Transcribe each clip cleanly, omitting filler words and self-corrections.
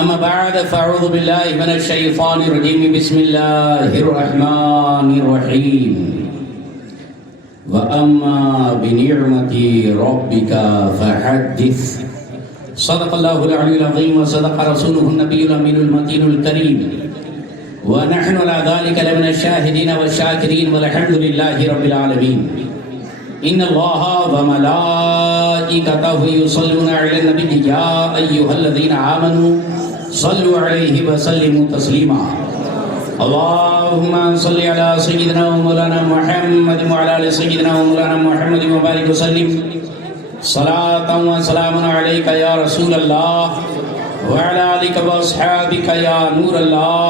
أما بعد فأعوذ بالله من الشيطان الرجيم بسم الله الرحمن الرحيم وأما بنعمة ربك فحدث صدق الله العلي العظيم وصدق رسوله النبي الأمين المتين الكريم ونحن على ذلك لمن الشاهدين والشاكرين والحمد لله رب العالمين إن الله وملائكته يصلون على النبي يا أيها الذين آمنوا صلوا عليه وسلموا تسليما اللهم صل على سيدنا ومولانا محمد وعلى آل سيدنا ومولانا محمد وبارك وسلم صلاة وسلام عليك يا رسول الله وعلى آلك وأصحابك يا نور الله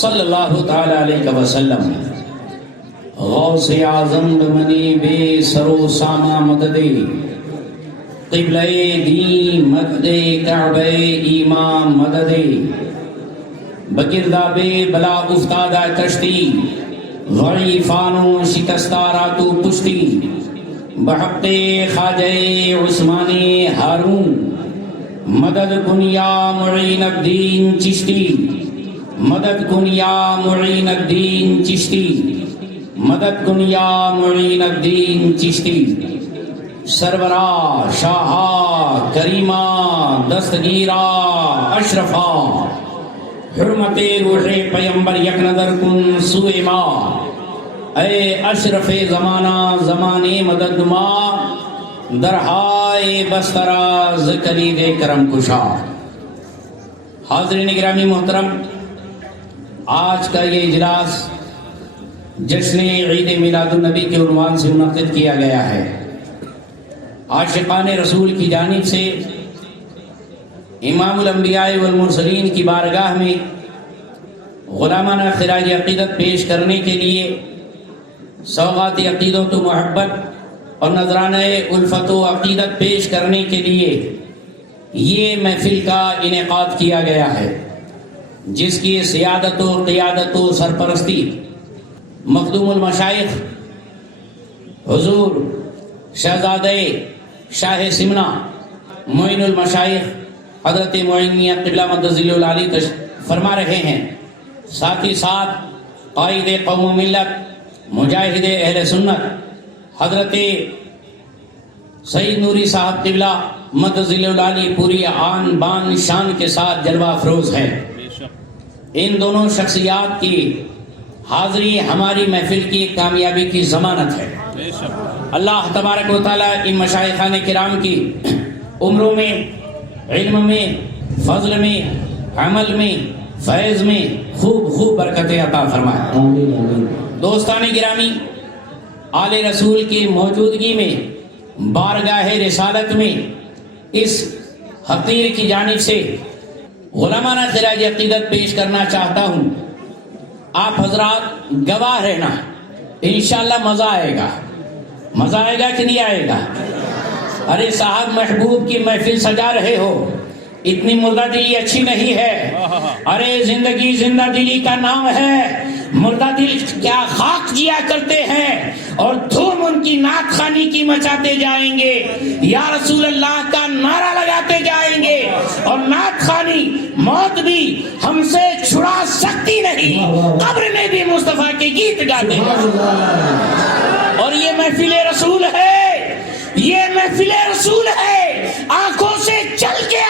صلی اللہ تعالی علیہ وسلم غوث اعظم بمنی بے سرو ساما مددے قبلہ دین مددے کعبہ ایمان مددے بگردہ بے بلا افتادہ کشتی ضعیفانو شکستہ راتو پشتی بحق خواجہ عثمان ہارون مدد کن یا معین الدین چشتی مدد کن یا معین الدین چشتی مدد کن یا معین الدین چشتی سرورا شاہا کریمہ دستگیرہ اشرفا حرمت روح پیمبر یک نظر کن سوئے ما اے اشرف زمانہ زمانے مدد ما درہائے بسترہ ذکری دے کرم کشا حاضرین گرامی محترم، آج کا یہ اجلاس جشن عید میلاد النبی کے عنوان سے منعقد کیا گیا ہے۔ عاشقان رسول کی جانب سے امام الانبیاء والمرسلین کی بارگاہ میں غلامانہ خراج عقیدت پیش کرنے کے لیے سوغات عقیدت و محبت اور نذرانہ الفت و عقیدت پیش کرنے کے لیے یہ محفل کا انعقاد کیا گیا ہے، جس کی سیادت و قیادت و سرپرستی مخدوم المشائخ حضور شہزادہ شاہ سمنا معین المشائخ حضرت معین میاں قبلہ مدظل العالی فرما رہے ہیں۔ ساتھ ہی ساتھ قائد قوم و ملت مجاہد اہل سنت حضرت سید نوری صاحب قبلہ مدظل العالی پوری آن بان شان کے ساتھ جلوہ افروز ہے۔ ان دونوں شخصیات کی حاضری ہماری محفل کی کامیابی کی ضمانت ہے۔ اللہ تبارک و تعالیٰ ان مشائخان کرام کی عمروں میں، علم میں، فضل میں، عمل میں، فیض میں خوب خوب برکتیں عطا فرمائے۔ دوستان گرامی، آل رسول کی موجودگی میں بارگاہ رسالت میں اس حقیر کی جانب سے غلامانہ خراج عقیدت پیش کرنا چاہتا ہوں۔ آپ حضرات گواہ رہنا، انشاءاللہ مزہ آئے گا۔ مزہ آئے گا کہ نہیں آئے گا؟ ارے صاحب، محبوب کی محفل سجا رہے ہو، اتنی مردہ دلی اچھی نہیں ہے۔ ارے زندگی زندہ دلی کا نام ہے۔ مردہ دل کیا خاک جیا کرتے ہیں اور دھوم ان کی نعت خوانی کی مچاتے جائیں گے، یا رسول اللہ کا نعرہ لگاتے جائیں گے، اور نعت خوانی موت بھی ہم سے چھڑا سکتی نہیں۔ قبر میں بھی مصطفیٰ کے گیت گاتے ہیں۔ اور یہ محفل رسول ہے، یہ محفل رسول ہے۔ آنکھوں سے چل کے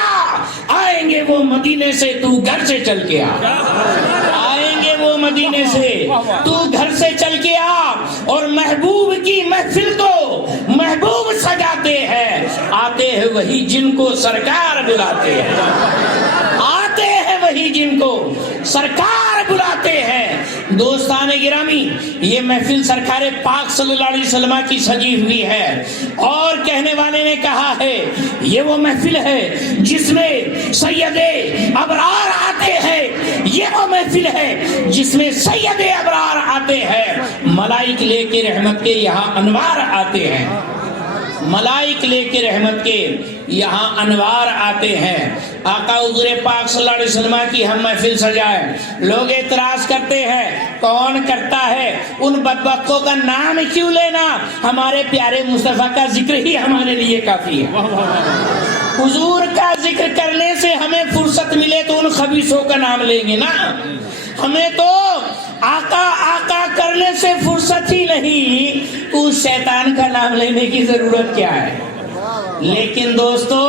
آئیں گے وہ مدینے سے، تو گھر سے چل کے آئیں گے وہ مدینے سے، تو گھر سے چل کے اور محبوب کی محفل کو محبوب سجاتے ہیں۔ آتے ہیں وہی جن کو سرکار بلاتے ہیں، آتے ہیں وہی جن کو سرکار بلاتے ہیں۔ دوستان گرامی، یہ محفل سرکار پاک صلی اللہ علیہ وسلم کی سجی ہوئی ہے، اور کہنے والے نے کہا ہے یہ وہ محفل ہے جس میں سید ابرار آتے ہیں، یہ وہ محفل ہے جس میں سید ابرار آتے ہیں۔ ملائک لے کے رحمت کے یہاں انوار آتے ہیں، ملائک لے کے رحمت کے یہاں انوار آتے ہیں۔ آقا حضور پاک صلی اللہ علیہ وسلم کی ہم محفل سجائیں، لوگ اعتراض کرتے ہیں کون کرتا ہے؟ ان بدبختوں کا نام کیوں لینا؟ ہمارے پیارے مصطفیٰ کا ذکر ہی ہمارے لیے کافی ہے۔ حضور کا ذکر کرنے سے ہمیں فرصت ملے تو ان خبیثوں کا نام لیں گے نا. ہمیں تو آقا آقا کرنے سے فرصت ہی نہیں، تو اس شیطان کا نام لینے کی ضرورت کیا ہے؟ لیکن دوستو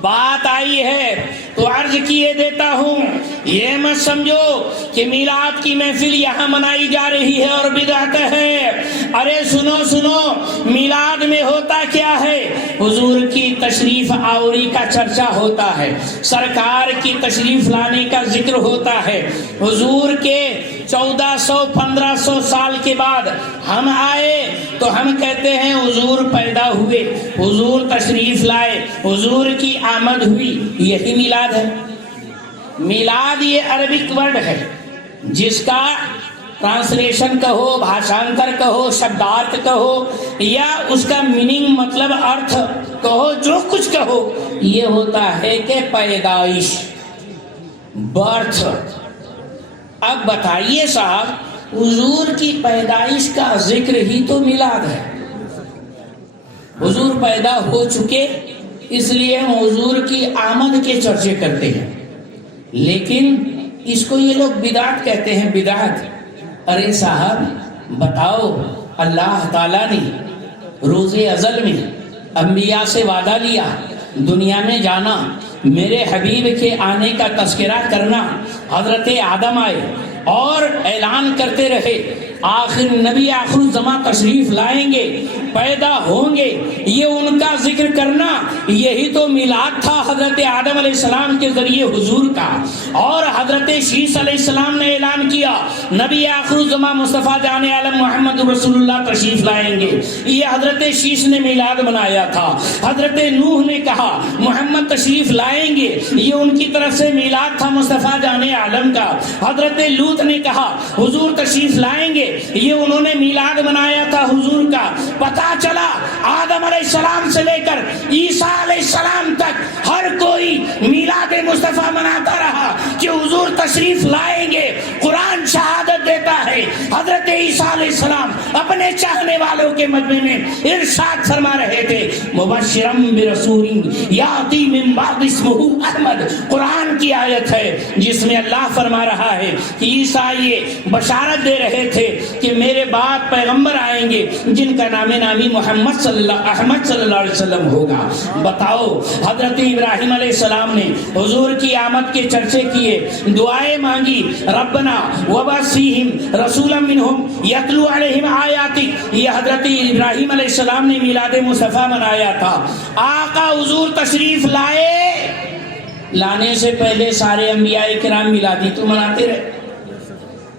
بات آئی ہے تو عرض کیے دیتا ہوں، یہ مت سمجھو کہ میلاد کی محفل یہاں منائی جا رہی ہے اور بدعت ہے. ارے سنو سنو، میلاد میں ہوتا کیا ہے؟ حضور کی تشریف آوری کا چرچا ہوتا ہے، سرکار کی تشریف لانے کا ذکر ہوتا ہے. حضور کے 1400-1500 سال کے بعد ہم آئے تو ہم کہتے ہیں حضور پیدا ہوئے، حضور تشریف لائے، حضور کی آمد ہوئی. یہی میلاد ہے. میلاد یہ عربک ورڈ ہے جس کا ٹرانسلیشن کہو، بھاشانتر کہو، شبدارتھ کہو، یا اس کا میننگ مطلب ارتھ کہو، جو کچھ کہو، یہ ہوتا ہے کہ پیدائش، برتھ. اب بتائیے صاحب، حضور کی پیدائش کا ذکر ہی تو میلاد ہے. حضور پیدا ہو چکے، اس لیے ہم حضور کی آمد کے چرچے کرتے ہیں. لیکن اس کو یہ لوگ بدعت کہتے ہیں، بدعت. ارے صاحب بتاؤ، اللہ تعالیٰ نے روز ازل میں انبیاء سے وعدہ لیا، دنیا میں جانا، میرے حبیب کے آنے کا تذکرہ کرنا. حضرت آدم آئے اور اعلان کرتے رہے آخر نبی آخر الزمان تشریف لائیں گے، پیدا ہوں گے، یہ ان کا ذکر کرنا، یہی تو میلاد تھا حضرت آدم علیہ السلام کے ذریعے حضور کا. اور حضرت شیس علیہ السلام نے اعلان کیا نبی آخر الزمان مصطفیٰ جان عالم محمد رسول اللہ تشریف لائیں گے، یہ حضرت شیس نے میلاد منایا تھا. حضرت نوح نے کہا محمد تشریف لائیں گے، یہ ان کی طرف سے میلاد تھا مصطفیٰ جان عالم کا. حضرت لوط نے کہا حضور تشریف لائیں گے، یہ انہوں نے میلاد منایا تھا حضور کا. پتا چلا آدم علیہ السلام سے لے کر عیسیٰ علیہ السلام تک ہر کوئی میلاد مصطفیٰ مناتا رہا کہ حضور تشریف لائیں گے. قرآن شہادت دیتا ہے حضرت عیسیٰ علیہ السلام اپنے چاہنے والوں کے مجمع میں ارشاد فرما رہے تھے مبشرا برسول یاتی من بعد اسمہ احمد. قرآن کی آیت ہے جس میں اللہ فرما رہا ہے کہ عیسیٰ یہ بشارت دے رہے تھے کہ میرے بعد پیغمبر آئیں گے جن کا نام نامی محمد احمد صلی اللہ علیہ وسلم ہوگا. بتاؤ حضرت ابراہیم علیہ السلام نے حضور کی آمد کے چرچے کیے، دعائیں مانگی، ربنا وبعث فیہم رسولا منہم یتلو علیہم آیاتک. یہ حضرت ابراہیم علیہ السلام نے میلاد مصطفیٰ منایا تھا. آقا حضور تشریف لائے، لانے سے پہلے سارے انبیاء کرام میلادی تو مناتے رہے.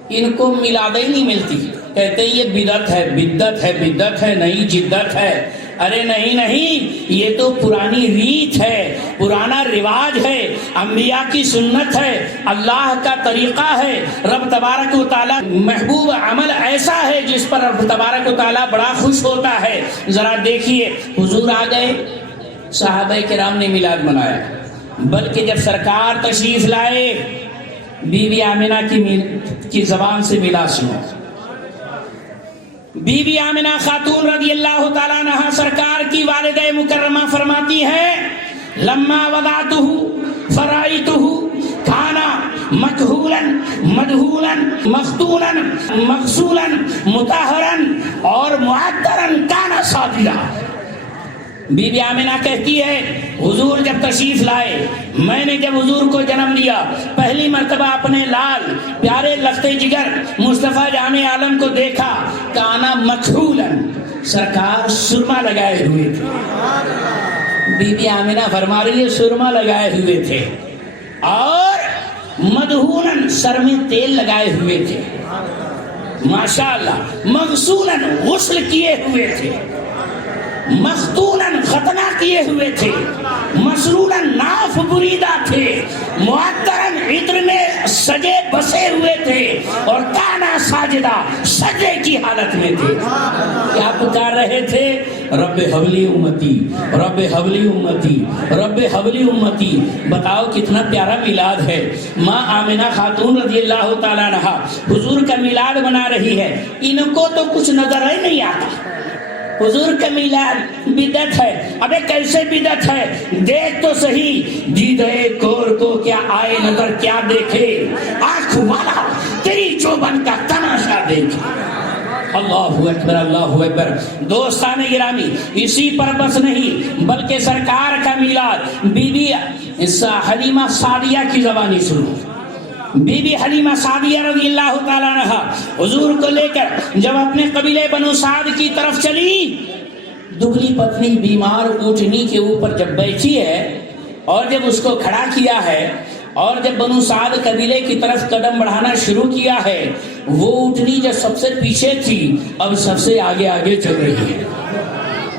ان کو میلادیں نہیں ملتی، کہتے یہ بدعت ہے، بدعت ہے، بدعت ہے، نہیں جدت ہے. ارے نہیں نہیں، یہ تو پرانی ریت ہے، پرانا رواج ہے، انبیاء کی سنت ہے، اللہ کا طریقہ ہے. رب تبارک و تعالیٰ محبوب عمل ایسا ہے جس پر رب تبارک و تعالیٰ بڑا خوش ہوتا ہے. ذرا دیکھیے حضور آ گئے، صحابہ کرام نے میلاد منایا، بلکہ جب سرکار تشریف لائے بی بی آمنہ کی زبان سے میلاد سنو. بی بی آمنہ خاتون رضی اللہ تعالیٰ عنہا سرکار کی والدہ مکرمہ فرماتی ہے لما وضعتہ فرائتہ کھانا مکہولا مدہولا مختونا مغسولا مطہرا اور معطرا کانا ساجدا. بی بی آمنہ کہتی ہے حضور جب تشریف لائے، میں نے جب حضور کو جنم دیا پہلی مرتبہ اپنے لال پیارے لختے جگر مصطفیٰ جان عالم کو دیکھا، کانا مکھولا، سرکار سرما لگائے ہوئے تھے. بی بی آمنہ فرما رہی ہے سرما لگائے ہوئے تھے، اور مدہونا، سر میں تیل لگائے ہوئے تھے، ماشاءاللہ، مغسولا، غسل کیے ہوئے تھے، مختوناً، ختنہ کیے ہوئے تھے، مسروناً، ناف بریدہ تھے، معطراً، عطر میں سجے بسے ہوئے تھے، اور کانا ساجدہ، سجدے کی حالت میں تھے. کیا پکار رہے تھے؟ رب حولی امتی، رب حولی امتی، رب حولی امتی. بتاؤ کتنا پیارا میلاد ہے. ماں آمنہ خاتون رضی اللہ تعالیٰ عنہا حضور کا میلاد بنا رہی ہے، ان کو تو کچھ نظر ہی نہیں آتا. حضور کا میلاد بدعت ہے. ابے کیسے بدعت ہے؟ دیکھ تو صحیح. دیدے کور کو کیا آئے نظر کیا دیکھے، آنکھ والا تیری چوبن کا تماشا دیکھے. اللہ اکبر اللہ اکبر. دوستان گرامی، اسی پر بس نہیں بلکہ سرکار کا میلاد بی بی حلیمہ سعدیہ کی زبانی سنو. بی بی حلیمہ سعدیہ رضی اللہ تعالیٰ عنہ حضور کو لے کر جب اپنے قبیلے بنو سعد کی طرف چلی، دبلی پتلی بیمار اونٹنی کے اوپر جب بیٹھی ہے اور جب اس کو کھڑا کیا ہے اور جب بنو سعد قبیلے کی طرف قدم بڑھانا شروع کیا ہے، وہ اونٹنی جو سب سے پیچھے تھی اب سب سے آگے آگے چل رہی ہے.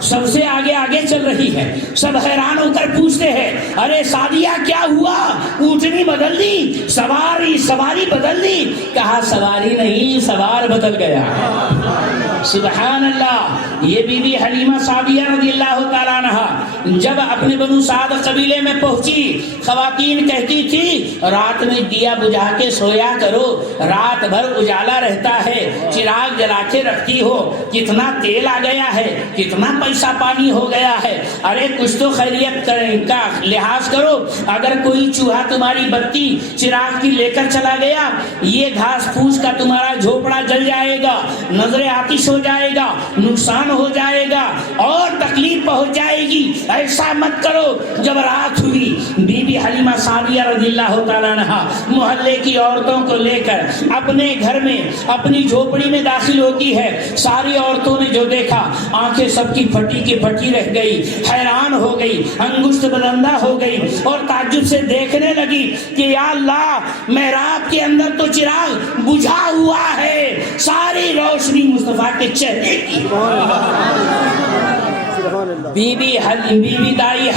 سب سے آگے آگے چل رہی ہے. سب حیران ہو کر پوچھتے ہیں، ارے سعدیہ کیا ہوا؟ اونٹنی بدل دی، سواری بدل دی. کہا سواری نہیں، سوار بدل گیا. سبحان اللہ. یہ بی بی حلیمہ سعدیہ رضی اللہ تعالیٰ عنہ جب اپنے بنو سعد قبیلے میں پہنچی، خواتین کہتی تھی رات میں دیا بجھا کے سویا کرو، رات بھر اجالا رہتا ہے، چراغ جلا کے رکھتی ہو، کتنا تیل آ گیا ہے، کتنا پیسہ پانی ہو گیا ہے. ارے کچھ تو خیریت کا لحاظ کرو. اگر کوئی چوہا تمہاری بتی چراغ کی لے کر چلا گیا، یہ گھاس پھوس کا تمہارا جھوپڑا جل جائے گا، نظر آتش ہو جائے گا، نقصان ہو جائے گا اور تکلیف پہنچ جائے گی. ایسا مت کرو. جب رات ہوئی، بی بی حلیمہ سعدیہ رضی اللہ تعالیٰ عنہ محلے کی عورتوں کو لے کر اپنے گھر میں اپنی جھوپڑی میں داخل ہوتی ہے. ساری عورتوں نے جو دیکھا، آنکھیں سب کی پھٹی کی پھٹی رہ گئی، حیران ہو گئی، انگشت بلندہ ہو گئی اور تعجب سے دیکھنے لگی کہ یا اللہ، محراب کے اندر تو چراغ بجھا ہوا ہے، ساری روشنی مصطفیٰ کے چہرے کی. بی بی دائی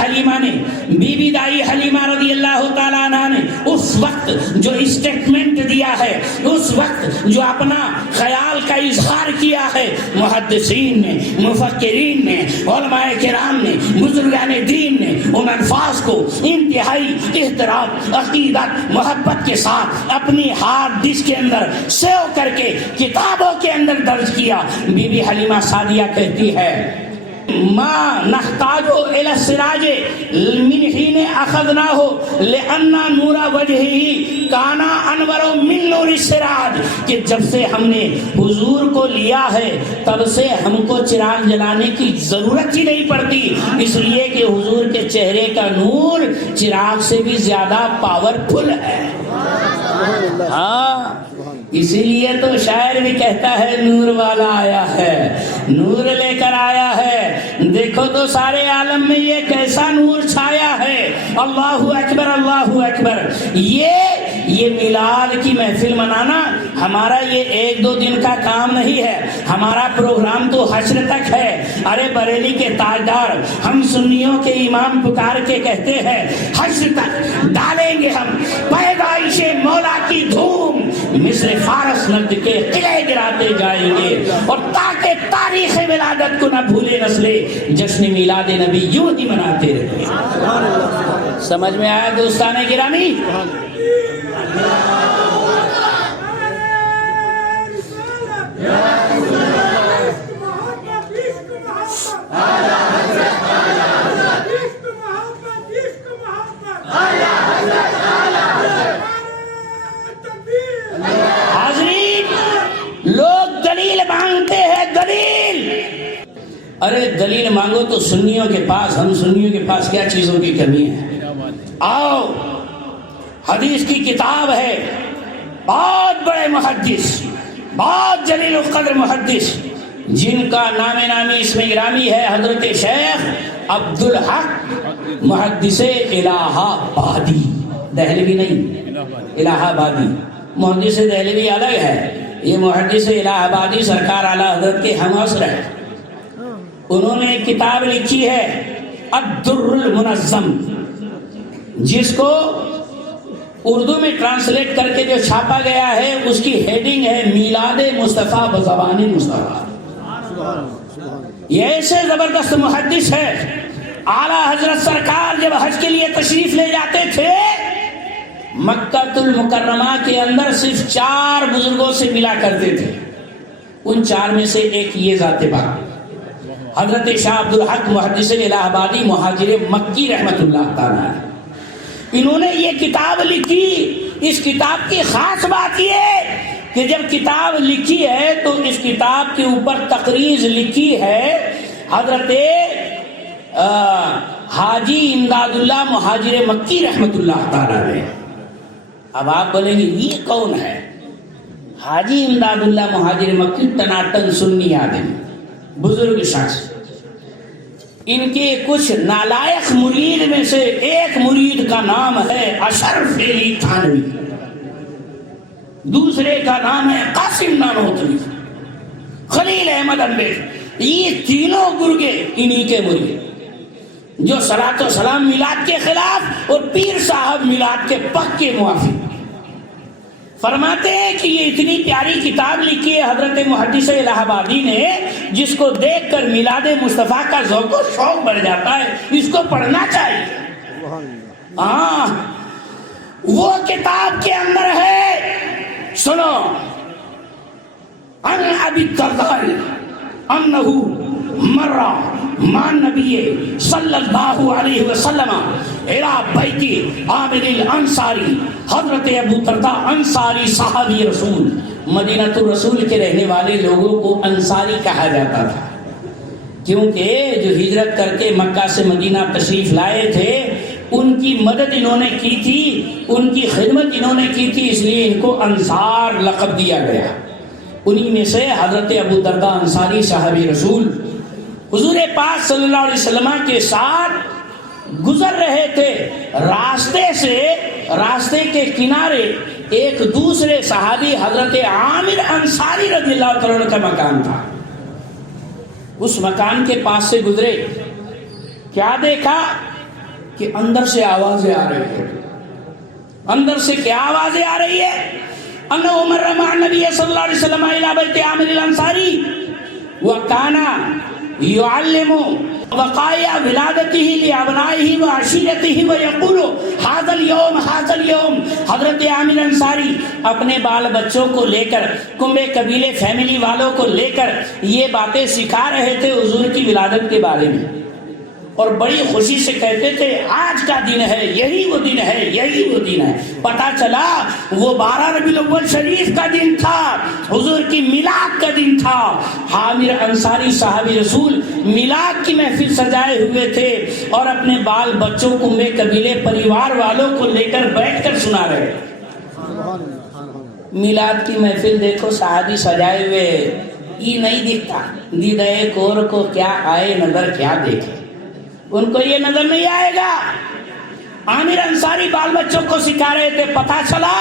حلیمہ رضی اللہ تعالیٰ عنہ نے اس وقت جو اسٹیٹمنٹ دیا ہے، اس وقت جو اپنا خیال کا اظہار کیا ہے، محدثین نے، مفکرین نے، علماء کرام نے، بزرگان دین نے ان الفاظ کو انتہائی احترام، عقیدت، محبت کے ساتھ اپنی ہارڈ ڈسک کے اندر سیو کر کے کتابوں کے اندر درج کیا. بی بی حلیمہ سعدیہ کہتی ہے ما نحتاج الى السراج من حين اخذناه لان نور وجهه كان انور من نور السراج. کہ جب سے ہم نے حضور کو لیا ہے تب سے ہم کو چراغ جلانے کی ضرورت ہی نہیں پڑتی، اس لیے کہ حضور کے چہرے کا نور چراغ سے بھی زیادہ پاورفل ہے. ہاں، اسی لیے تو شاعر بھی کہتا ہے نور والا آیا ہے، نور لے کر آیا ہے. دیکھو تو سارے عالم میں یہ کیسا نور چھایا ہے. اللہ اکبر اللہ اکبر. یہ میلاد کی محفل منانا ہمارا یہ ایک دو دن کا کام نہیں ہے، ہمارا پروگرام تو حشر تک ہے. ارے بریلی کے تاجدار، ہم سنیوں کے امام پکار کے کہتے ہیں حشر تک ڈالیں گے ہم پیدائش مولا کی دھوم، مصر فارس نجد کے قلعے گراتے جائیں گے، اور تاکہ تاریخ ولادت کو نہ بھولے نسلیں، جشن میلاد نبی یوں ہی مناتے رہے. سمجھ میں آیا دوستان گرامی؟ ارے دلیل مانگو تو سنیوں کے پاس، ہم سنیوں کے پاس کیا چیزوں کی کمی ہے؟ آؤ، حدیث کی کتاب ہے، بہت بڑے محدث، بہت جلیل القدر محدث، جن کا نام نامی اسم گرامی ہے حضرت شیخ عبدالحق محدث الہ آبادی. دہلوی نہیں، الہ آبادی. محدث دہلوی الگ ہے، یہ محدث الہ آبادی سرکار اعلیٰ حضرت کے ہم عصر ہیں. انہوں نے ایک کتاب لکھی ہے الدر المنظم، جس کو اردو میں ٹرانسلیٹ کر کے جو چھاپا گیا ہے اس کی ہیڈنگ ہے میلاد مصطفیٰ بزبان مصطفیٰ. یہ ایسے زبردست محدث ہے. اعلیٰ حضرت سرکار جب حج کے لیے تشریف لے جاتے تھے، مکہ المکرمہ کے اندر صرف 4 بزرگوں سے ملا کرتے تھے. ان 4 میں سے ایک یہ ذات پاک. حضرت شاہ عبدالحق محدث الہ آبادی مہاجر مکی رحمت اللہ تعالیٰ، انہوں نے یہ کتاب لکھی. اس کتاب کی خاص بات یہ ہے کہ جب کتاب لکھی ہے تو اس کتاب کے اوپر تقریض لکھی ہے حضرت حاجی امداد اللہ مہاجر مکی رحمت اللہ تعالیٰ نے. اب آپ بولیں گے یہ کون ہے؟ حاجی امداد اللہ مہاجر مکی ٹناٹن سنی آدمی، بزرگ شخص. ان کے کچھ نالائق مرید میں سے ایک مرید کا نام ہے اشرف علی تھانوی، دوسرے کا نام ہے قاسم نانوتوی، خلیل احمد انبیش. یہ تینوں گرگے انہی کے مرید جو صلاۃ و سلام میلاد کے خلاف اور پیر صاحب میلاد کے پکے موافق. فرماتے ہیں کہ یہ اتنی پیاری کتاب لکھی ہے حضرت محدث الہ آبادی نے، جس کو دیکھ کر میلاد مصطفیٰ کا ذوق و شوق بڑھ جاتا ہے، اس کو پڑھنا چاہیے. ہاں وہ کتاب کے اندر ہے، سنو، ان ابی الدرداء انہ مر مع النبی صلی اللہ علیہ وسلم الى بیت عامر الانصاری. حضرت ابو الدرداء انصاری صحابی رسول، مدینہ الرسول کے رہنے والے لوگوں کو انصاری کہا جاتا تھا، کیونکہ جو ہجرت کر کے مکہ سے مدینہ تشریف لائے تھے ان کی مدد انہوں نے کی تھی، ان کی خدمت انہوں نے کی تھی، اس لیے ان کو انصار لقب دیا گیا. انہی میں سے حضرت ابو الدرداء انصاری صحابی رسول حضور پاک صلی اللہ علیہ وسلم کے ساتھ گزر رہے تھے. راستے کے کنارے ایک دوسرے صحابی حضرت عامر انصاری رضی اللہ تعالیٰ عنہ کا مکان تھا. اس مکان کے پاس سے گزرے، کیا دیکھا کہ اندر سے آوازیں آ رہی ہیں. اندر سے کیا آوازیں آ رہی ہے؟ ان عمر مع النبی صلی اللہ علیہ وسلم الى بیت عامر الانصاری وکان يعلم وقائع ولادته لابنائه وعشیرته ويقول هذا اليوم. حضرت عامر انصاری اپنے بال بچوں کو لے کر، کنبے قبیلے فیملی والوں کو لے کر یہ باتیں سکھا رہے تھے حضور کی ولادت کے بارے میں، اور بڑی خوشی سے کہتے تھے آج کا دن ہے، یہی وہ دن ہے، یہی وہ دن ہے. پتا چلا وہ 12 ربیع الاول شریف کا دن تھا، حضور کی میلاد کا دن تھا. عامر انصاری صحابی رسول میلاد کی محفل سجائے ہوئے تھے اور اپنے بال بچوں کو میں قبیلے پریوار والوں کو لے کر بیٹھ کر سنا رہے. میلاد کی محفل دیکھو صحابی سجائے ہوئے، یہ نہیں دکھتا دیدہ کور کو کیا آئے نظر کیا دیکھے، ان کو یہ نظر نہیں آئے گا. عامر انصاری بال بچوں کو سکھا رہے تھے. پتا چلا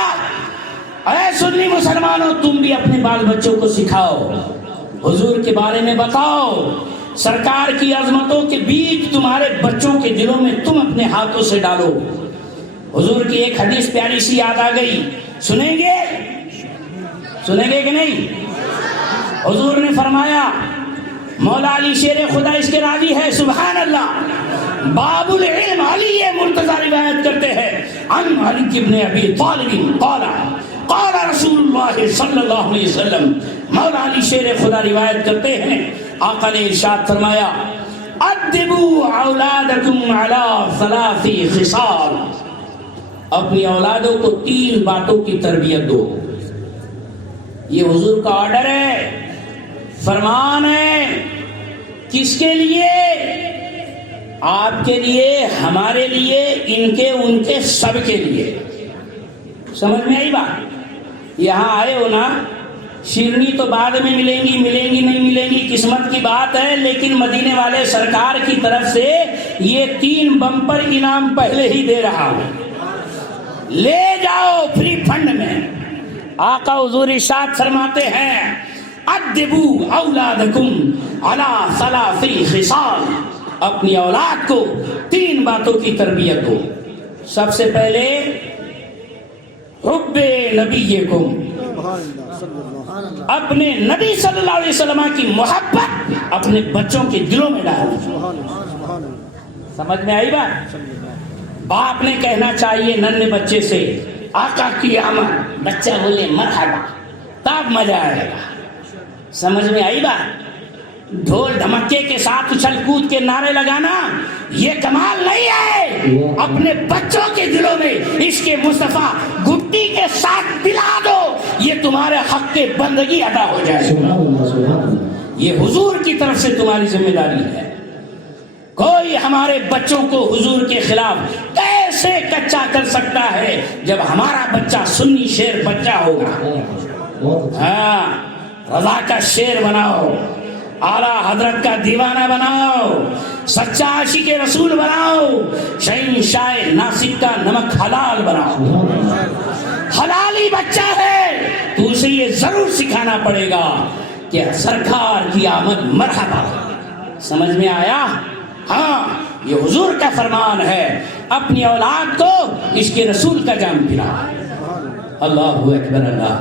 اے سنی مسلمانوں، تم بھی اپنے بال بچوں کو سکھاؤ، حضور کے بارے میں بتاؤ، سرکار کی عظمتوں کے بیچ تمہارے بچوں کے دلوں میں تم اپنے ہاتھوں سے ڈالو. حضور کی ایک حدیث پیاری سی یاد آ گئی، سنیں گے کہ نہیں؟ حضور نے فرمایا، مولا علی شیر خدا اس کے راضی ہے، سبحان اللہ، باب العلم علی مرتضی روایت کرتے ہیں، عن علی ابن ابی طالب قال قال رسول اللہ صلی اللہ علیہ وسلم. مولا علی شیر خدا روایت کرتے ہیں، آقا نے ارشاد فرمایا، ادبوا اولادکم علی 3 خصال. اپنی اولادوں کو 3 باتوں کی تربیت دو. یہ حضور کا آرڈر ہے، فرمان ہے. کس کے لیے؟ آپ کے لیے، ہمارے لیے، ان کے سب کے لیے. سمجھ میں آئی بات؟ یہاں آئے ہو نا، شیرنی تو بعد میں ملیں گی نہیں ملیں گی، قسمت کی بات ہے، لیکن مدینے والے سرکار کی طرف سے یہ 3 بمپر انعام پہلے ہی دے رہا ہوں، لے جاؤ فری فنڈ میں. آقا حضور ارشاد فرماتے ہیں، ادبوا اولادکم علی 3 خصال. اپنی اولاد کو 3 باتوں کی تربیت دو. سب سے پہلے حب نبیکم، اپنے نبی صلی اللہ علیہ وسلم کی محبت اپنے بچوں کے دلوں میں ڈالو. سمجھ میں آئی بات؟ باپ نے کہنا چاہیے ننھے بچے سے، آقا کی آمد، بچہ بولے مرحبا، تب مزہ آئے گا. سمجھ میں آئی بات؟ ڈھول دھمکے کے ساتھ اچھل کود کے نعرے لگانا یہ کمال نہیں ہے. اپنے بچوں کے دلوں میں عشق مصطفیٰ گھٹی کے ساتھ پلا دو, یہ تمہارے حق کے بندگی ادا ہو جائے. یہ حضور کی طرف سے تمہاری ذمہ داری ہے. کوئی ہمارے بچوں کو حضور کے خلاف کیسے کچا کر سکتا ہے جب ہمارا بچہ سنی شیر بچہ ہوگا. ہاں, رضا کا شیر بناؤ, اعلیٰ حضرت کا دیوانہ بناؤ, سچا عاشق رسول بناؤ, شہنشاہ ناسک کا نمک حلال بناؤ. حلالی بچہ ہے تو اسے یہ ضرور سکھانا پڑے گا کہ سرکار کی آمد مرحبا. سمجھ میں آیا؟ ہاں, یہ حضور کا فرمان ہے, اپنی اولاد کو عشق رسول کا جام پلا. اللہ اکبر اللہ.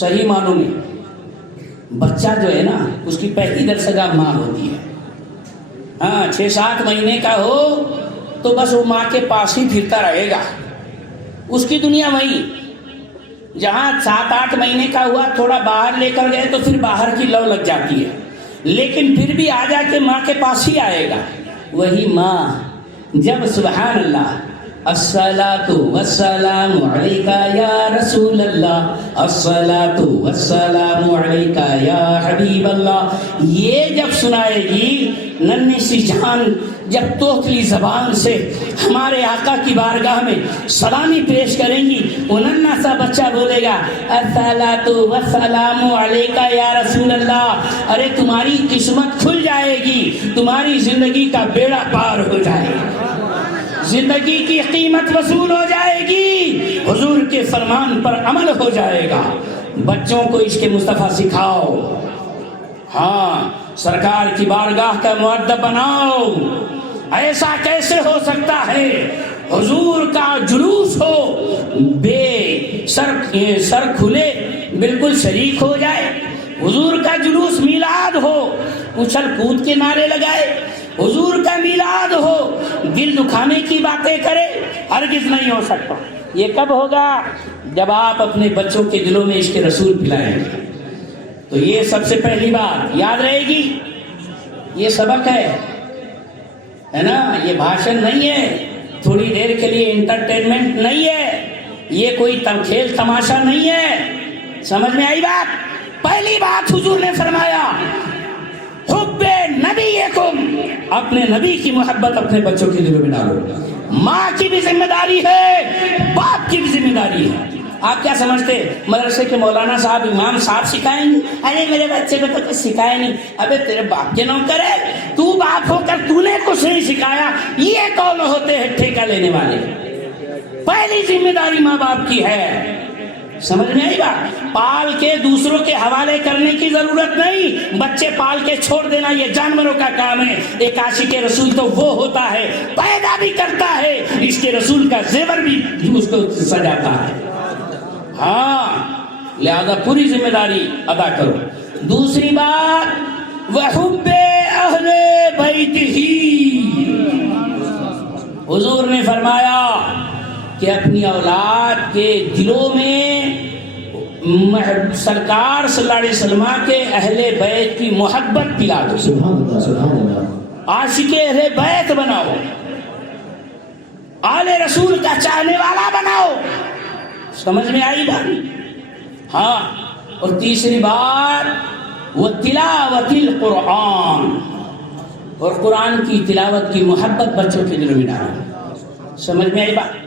صحیح معنوں میں بچہ جو ہے نا اس کی پہلی درسگاہ ماں ہوتی ہے. ہاں, 6-7 مہینے کا ہو تو بس وہ ماں کے پاس ہی پھرتا رہے گا. اس کی دنیا وہی. جہاں 7-8 مہینے کا ہوا تھوڑا باہر لے کر گئے تو پھر باہر کی لو لگ جاتی ہے, لیکن پھر بھی آ جا کے ماں کے پاس ہی آئے گا. وہی ماں جب سبحان اللہ الصلاۃ والسلام علیکہ یا رسول اللہ, الصلاۃ والسلام علیکہ یا حبیب اللہ, یہ جب سنائے گی ننھی سی جان, جب توتلی زبان سے ہمارے آقا کی بارگاہ میں سلامی پیش کریں گی, وہ ننھا سا بچہ بولے گا الصلاۃ والسلام علیکہ یا رسول اللہ. ارے تمہاری قسمت کھل جائے گی, تمہاری زندگی کا بیڑا پار ہو جائے گا, زندگی کی قیمت وصول ہو جائے گی, حضور کے فرمان پر عمل ہو جائے گا. بچوں کو عشق مصطفیٰ سکھاؤ. ہاں, سرکار کی بارگاہ کا مؤدب بناؤ. ایسا کیسے ہو سکتا ہے حضور کا جلوس ہو, بے سر کھلے بالکل شریک ہو جائے, حضور کا جلوس میلاد ہو, اچھل کود کے نعرے لگائے, حضور کا میلاد ہو, دل دکھانے کی باتیں کرے, ہرگز نہیں ہو سکتا. یہ کب ہوگا؟ جب آپ اپنے بچوں کے دلوں میں عشق رسول پلائیں گے. تو یہ سب سے پہلی بات یاد رہے گی. یہ سبق ہے نا, یہ بھاشن نہیں ہے, تھوڑی دیر کے لیے انٹرٹینمنٹ نہیں ہے, یہ کوئی کھیل تماشا نہیں ہے. سمجھ میں آئی بات؟ پہلی بات حضور نے فرمایا حب نبیکم, اپنے نبی کی محبت اپنے بچوں کے دلوں میں ڈالو. ماں کی بھی ذمہ داری ہے, باپ کی بھی ذمہ داری ہے. آپ کیا سمجھتے مدرسے کے مولانا صاحب امام صاحب سکھائیں گے؟ ارے میرے بچے کو تو کچھ سکھایا نہیں. ابے تیرے باپ کے نوکر ہے, تو باپ ہو کر تو نے کچھ نہیں سکھایا. یہ کون ہوتے ہیں ٹھیکہ لینے والے؟ پہلی ذمہ داری ماں باپ کی ہے. سمجھ میں آئی بات؟ پال کے دوسروں کے حوالے کرنے کی ضرورت نہیں. بچے پال کے چھوڑ دینا یہ جانوروں کا کام ہے. ایک عاشق رسول تو وہ ہوتا ہے پیدا بھی کرتا ہے, عشق رسول کا زیور بھی اس کو سجاتا ہے. ہاں, لہذا پوری ذمہ داری ادا کرو. دوسری بات وحب اہل بیتہ, حضور نے فرمایا کہ اپنی اولاد کے دلوں میں سرکار صلی اللہ علیہ وسلم کے اہل بیت کی محبت پلا دو. سبحان اللہ. عاشق اہل بیت بناؤ, آل رسول کا چاہنے والا بناؤ. سمجھ میں آئی بات؟ ہاں. اور تیسری بات وہ تلاوت القرآن, اور قرآن کی تلاوت کی محبت بچوں کے دلوں میں ڈالو. سمجھ میں آئی بات؟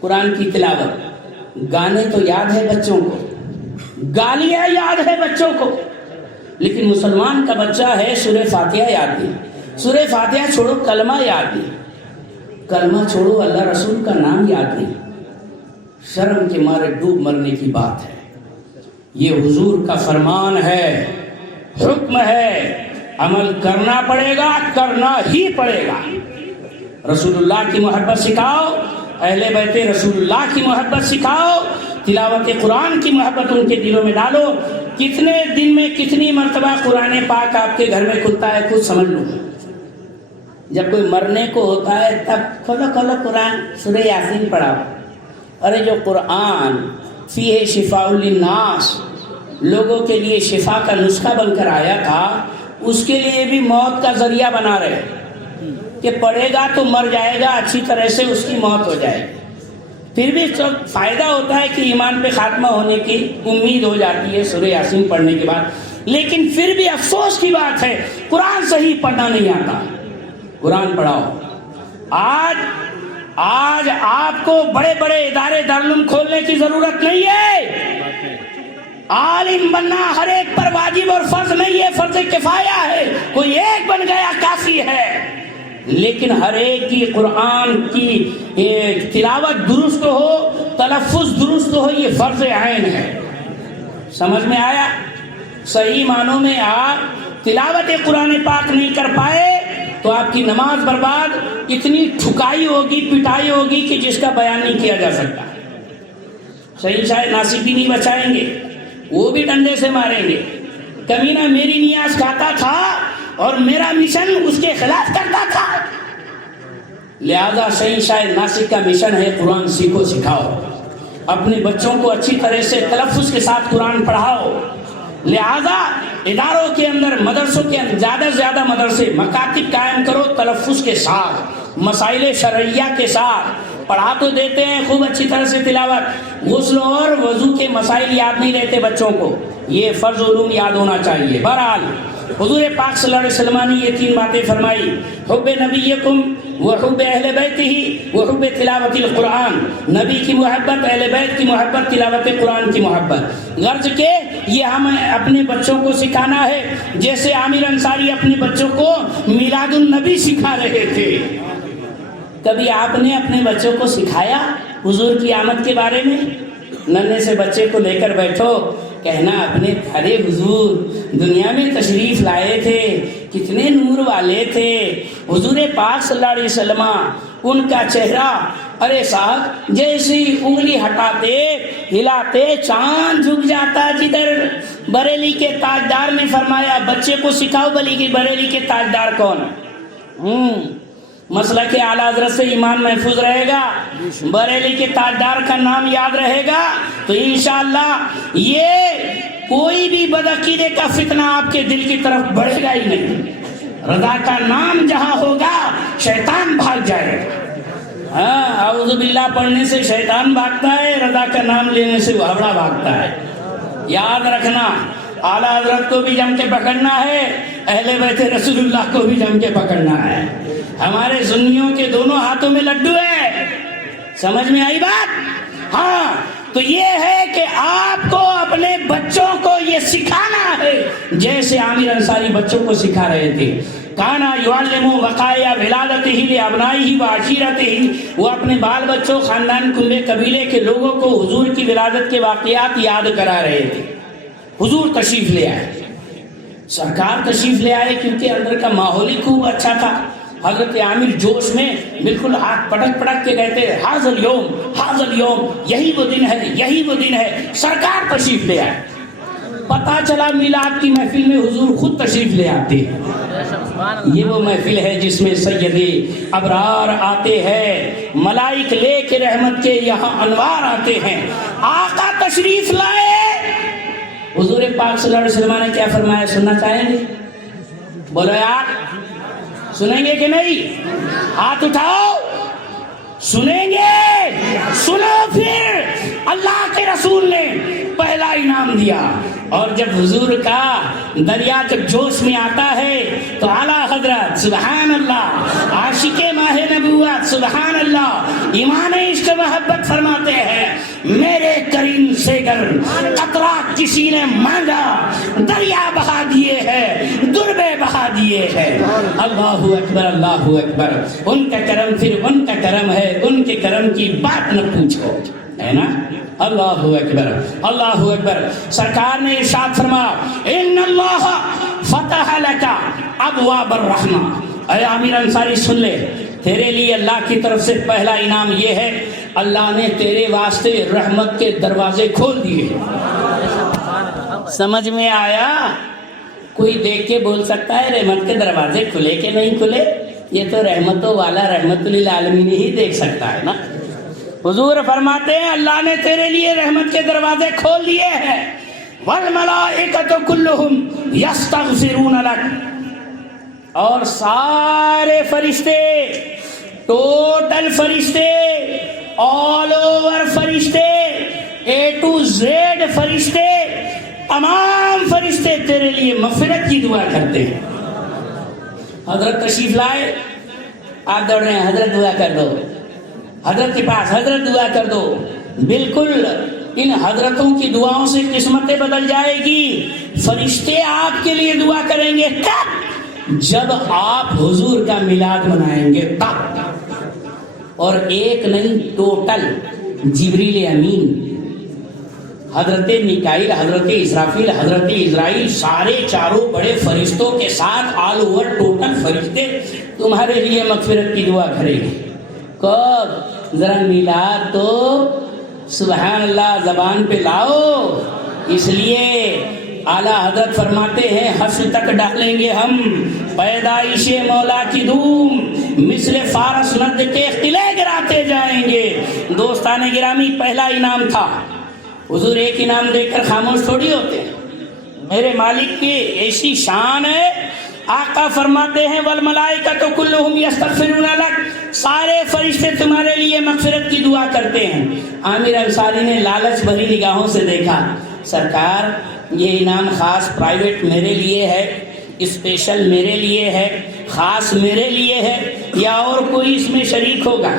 قرآن کی تلاوت, گانے تو یاد ہے بچوں کو, گالیاں یاد ہے بچوں کو, لیکن مسلمان کا بچہ ہے سورہ فاتحہ یاد نہیں. سورہ فاتحہ چھوڑو کلمہ یاد نہیں, کلمہ چھوڑو اللہ رسول کا نام یاد نہیں. شرم کے مارے ڈوب مرنے کی بات ہے. یہ حضور کا فرمان ہے, حکم ہے, عمل کرنا پڑے گا, کرنا ہی پڑے گا. رسول اللہ کی محبت سکھاؤ, اہل بیت رسول اللہ کی محبت سکھاؤ, تلاوت قرآن کی محبت ان کے دلوں میں ڈالو. کتنے دن میں کتنی مرتبہ قرآن پاک آپ کے گھر میں کھلتا ہے خود سمجھ لو. جب کوئی مرنے کو ہوتا ہے تب کھولو قرآن, سورہ یاسین پڑھاؤ. ارے جو قرآن فیہ شفاء للناس, لوگوں کے لیے شفا کا نسخہ بن کر آیا تھا, اس کے لیے بھی موت کا ذریعہ بنا رہے کہ پڑھے گا تو مر جائے گا، اچھی طرح سے اس کی موت ہو جائے گی. پھر بھی فائدہ ہوتا ہے کہ ایمان پہ خاتمہ ہونے کی امید ہو جاتی ہے سورہ یاسین پڑھنے کے بعد. لیکن پھر بھی افسوس کی بات ہے قرآن صحیح پڑھنا نہیں آتا. قرآن پڑھاؤ. آج آپ کو بڑے بڑے ادارے دارالعلوم کھولنے کی ضرورت نہیں ہے. عالم بننا ہر ایک پر واجب اور فرض نہیں ہے، فرض کفایہ ہے. کوئی ایک بن گیا کافی ہے. لیکن ہر ایک کی قرآن کی تلاوت درست ہو، تلفظ درست ہو، یہ فرض عین ہے. سمجھ میں آیا؟ صحیح معنوں میں آپ تلاوت قرآن پاک نہیں کر پائے تو آپ کی نماز برباد، اتنی ٹھکائی ہوگی، پٹائی ہوگی کہ جس کا بیان نہیں کیا جا سکتا. صحیح شاید ناصب بھی نہیں بچائیں گے، وہ بھی ڈنڈے سے ماریں گے. کمینہ میری نیاز کھاتا تھا اور میرا مشن اس کے خلاف کرتا تھا. لہذا صحیح شاید ناصب کا مشن ہے قرآن سیکھو، سکھاؤ. اپنے بچوں کو اچھی طرح سے تلفظ کے ساتھ قرآن پڑھاؤ. لہذا اداروں کے اندر، مدرسوں کے اندر زیادہ سے زیادہ مدرسے، مکاتب قائم کرو تلفظ کے ساتھ، مسائل شرعیہ کے ساتھ. پڑھا تو دیتے ہیں خوب اچھی طرح سے تلاوت، غسل اور وضو کے مسائل یاد نہیں رہتے بچوں کو. یہ فرض علوم یاد ہونا چاہیے. بہرحال حضور پاک صلی اللہ علیہ وسلم نے یہ 3 باتیں فرمائی: حب نبیکم وحب اہل بیتہ وحب تلاوت القرآن. نبی کی محبت، اہل بیت کی محبت، تلاوت قرآن کی محبت. غرض کہ یہ ہمیں اپنے بچوں کو سکھانا ہے، جیسے عامر انصاری اپنے بچوں کو میلاد النبی سکھا رہے تھے. کبھی آپ نے اپنے بچوں کو سکھایا حضور کی آمد کے بارے میں؟ ننھے سے بچے کو لے کر بیٹھو، کہنا اپنے ارے حضور دنیا میں تشریف لائے تھے، کتنے نور والے تھے. حضور پاک صلی اللہ علیہ وسلم ان کا چہرہ، ارے صاحب جیسی انگلی ہٹاتے ہلاتے چاند جھک جاتا. جدھر بریلی کے تاجدار نے فرمایا بچے کو سکھاؤ بریلی کے تاجدار کون. مسئلہ کے اعلیٰ حضرت سے ایمان محفوظ رہے گا، بریلی کے تاجدار کا نام یاد رہے گا تو انشاءاللہ یہ کوئی بھی بدعقیدے کا فتنہ آپ کے دل کی طرف بڑھے گا ہی نہیں. رضا کا نام جہاں ہوگا شیطان بھاگ جائے گا. اعوذ باللہ پڑھنے سے شیطان بھاگتا ہے، رضا کا نام لینے سے وہوڑا بھاگتا ہے. یاد رکھنا، اعلیٰ حضرت کو بھی جم کے پکڑنا ہے، اہل بیت رسول اللہ کو بھی جم کے پکڑنا ہے. ہمارے سنیوں کے دونوں ہاتھوں میں لڈو ہے. سمجھ میں آئی بات؟ ہاں، تو یہ ہے کہ آپ کو اپنے بچوں کو یہ سکھانا ہے جیسے عامر انصاری بچوں کو سکھا رہے تھے. کانا یعلم وقائع ولادتہ لابنائہ وعشیرتہ. وہ اپنے بال بچوں، خاندان، کنبے، قبیلے کے لوگوں کو حضور کی ولادت کے واقعات یاد کرا رہے تھے. حضور تشریف لے آئے، سرکار تشریف لے آئے کیونکہ اندر کا ماحول ہی خوب اچھا تھا. حضرت عامر جوش میں بالکل ہاتھ پٹک پٹک کے کہتے حاضر یوم، یہی وہ دن ہے، یہی وہ دن ہے. سرکار تشریف لے آئے. پتا چلا میلاد کی محفل میں حضور خود تشریف لے آتے. یہ وہ محفل ہے جس میں سید ابرار آتے ہیں، ملائک لے کے رحمت کے یہاں انوار آتے ہیں. آقا تشریف لائے. حضور پاک صلی اللہ علیہ وسلم نے کیا فرمایا، سننا چاہیں گے؟ بولو یار، سنیں گے کہ نہیں؟ ہاتھ اٹھاؤ. سنیں گے؟ سنو. پھر اللہ کے رسول نے پہلا انعام دیا. اور جب حضور کا دریا جب جوش میں آتا ہے تو اعلیٰ حضرت سبحان اللہ، عاشق ماہ نبوت سبحان اللہ، ایمان عشق محبت فرماتے ہیں میرے کریم سے گر قطرہ کسی نے مانگا دریا بہا دیے ہیں، دربے بہا دیے ہیں. اللہ اکبر، اللہ اکبر. ان کا کرم پھر ان کا کرم ہے، ان کے کرم کی بات نہ پوچھو، ہے نا. اللہ اکبر، اللہ اکبر. سرکار نے ارشاد فرمایا ان اللہ فتح لک ابواب الرحمہ. اے عامر انصاری سن لے، تیرے لیے اللہ کی طرف سے پہلا انعام یہ ہے اللہ نے تیرے واسطے رحمت کے دروازے کھول دیے. سمجھ میں آیا؟ کوئی دیکھ کے بول سکتا ہے رحمت کے دروازے کھلے کہ نہیں کھلے؟ یہ تو رحمتوں والا رحمت للعالمین ہی دیکھ سکتا ہے نا. حضور فرماتے ہیں اللہ نے تیرے لیے رحمت کے دروازے کھول دیے ہیں. والملائکۃ کلہم یستغفرون لک، اور سارے فرشتے، ٹوٹل فرشتے، آل اوور فرشتے، اے ٹو زیڈ فرشتے، تمام فرشتے تیرے لیے مغفرت کی دعا کرتے ہیں۔ حضرت تشریف لائے، آپ دوڑ رہے ہیں حضرت دعا کر دو، حضرت کے پاس حضرت دعا کر دو۔ بالکل ان حضرتوں کی دعاؤں سے قسمتیں بدل جائے گی۔ فرشتے آپ کے لیے دعا کریں گے کب؟ جب آپ حضور کا میلاد منائیں گے تب۔ اور ایک نہیں، ٹوٹل جبریل امین، حضرت میکائیل، حضرت اسرافیل، حضرت اسرائیل، سارے چاروں بڑے فرشتوں کے ساتھ آل اوور ٹوٹل فرشتے تمہارے لیے مغفرت کی دعا کریں گے۔ کب؟ ذرا میلاد تو سبحان اللہ زبان پہ لاؤ۔ اس لیے اعلیٰ حضرت فرماتے ہیں حشر تک ڈالیں گے ہم پیدائش مولا کی دھوم، مثل فارس نرد کے قلعے گراتے جائیں گے۔ دوستان گرامی، پہلا انعام تھا، حضور ایک انعام دے کر خاموش تھوڑی ہوتے ہیں۔ میرے مالک کی ایسی شان ہے، آقا فرماتے ہیں والملائکۃ کلہم یستغفرون لک، سارے فرشتے تمہارے لیے مغفرت کی دعا کرتے ہیں۔ عامر انصاری نے لالچ بھری نگاہوں سے دیکھا، سرکار یہ انعام خاص پرائیویٹ میرے لیے ہے، اسپیشل میرے لیے ہے، خاص میرے لیے ہے، یا اور کوئی اس میں شریک ہوگا؟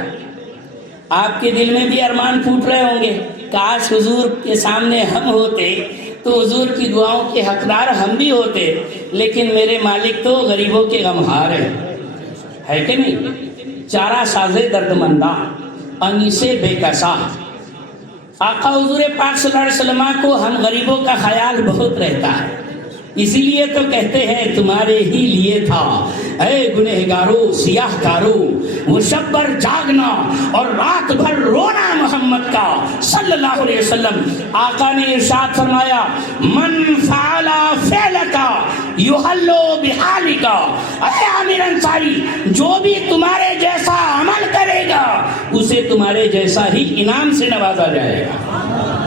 آپ کے دل میں بھی ارمان پھوٹ رہے ہوں گے، کاش حضور کے سامنے ہم ہوتے تو حضور کی دعاؤں کے حقدار ہم بھی ہوتے، لیکن میرے مالک تو غریبوں کے غمخوار ہے کہ نہیں؟ چارہ سازے درد منداں، انیسے بے کساں۔ آقا حضور پاک صلی اللہ علیہ وسلم کو ہم غریبوں کا خیال بہت رہتا ہے، اسی لیے تو کہتے ہیں تمہارے ہی لیے تھا اے گنہگارو سیاہ کارو، مشبر جاگنا اور رات بھر رونا محمد کا صلی اللہ علیہ وسلم۔ آقا نے ارشاد فرمایا من فعل فعلک یحلو بحالک، اے عامر انصاری جو بھی تمہارے جیسا عمل کرے گا اسے تمہارے جیسا ہی انعام سے نوازا جائے گا۔